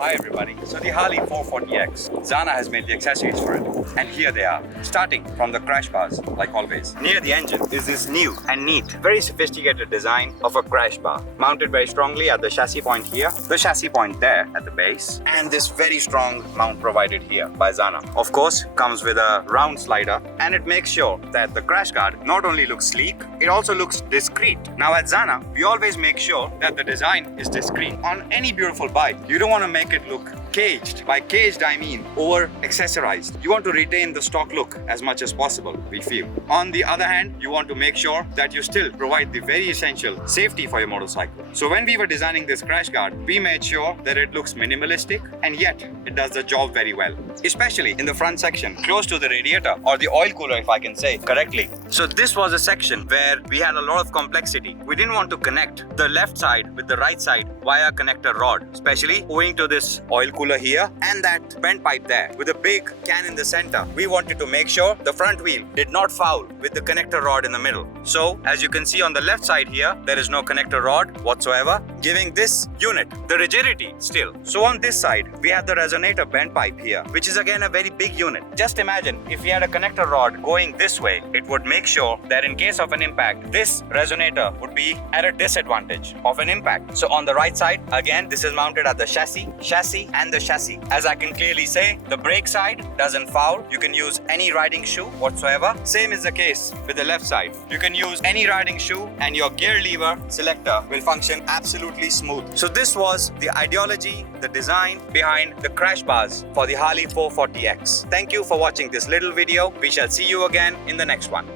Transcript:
Hi everybody. So the Harley 440X, Zana has made the accessories for it. And here they are, starting from the crash bars, like always. Near the engine is this new and neat, very sophisticated design of a crash bar, mounted very strongly at the chassis point here, the chassis point there at the base, and this very strong mount provided here by Zana. Of course, comes with a round slider, and it makes sure that the crash guard not only looks sleek, it also looks discreet. Now at Zana, we always make sure that the design is discreet. On any beautiful bike, you don't want to make it look caged. By caged, I mean over-accessorized. You want to retain the stock look as much as possible, we feel. On the other hand, you want to make sure that you still provide the very essential safety for your motorcycle. So when we were designing this crash guard, we made sure that it looks minimalistic and yet it does the job very well. Especially in the front section, close to the radiator or the oil cooler, if I can say correctly. So this was a section where we had a lot of complexity. We didn't want to connect the left side with the right side via connector rod, especially owing to this oil cooler here and that bent pipe there with a big can in the center. We wanted to make sure the front wheel did not foul with the connector rod in the middle. So as you can see on the left side here, there is no connector rod whatsoever, giving this unit the rigidity still. So on this side, we have the resonator bent pipe here, which is again a very big unit. Just imagine if we had a connector rod going this way, it would make sure that in case of an impact, this resonator would be at a disadvantage of an impact. So on the right side, again, this is mounted at the chassis and the chassis. As I can clearly say, the brake side doesn't foul. You can use any riding shoe whatsoever. Same is the case with the left side. You can use any riding shoe and your gear lever selector will function absolutely smooth. So this was the ideology, the design behind the crash bars for the Harley 440X. Thank you for watching this little video. We shall see you again in the next one.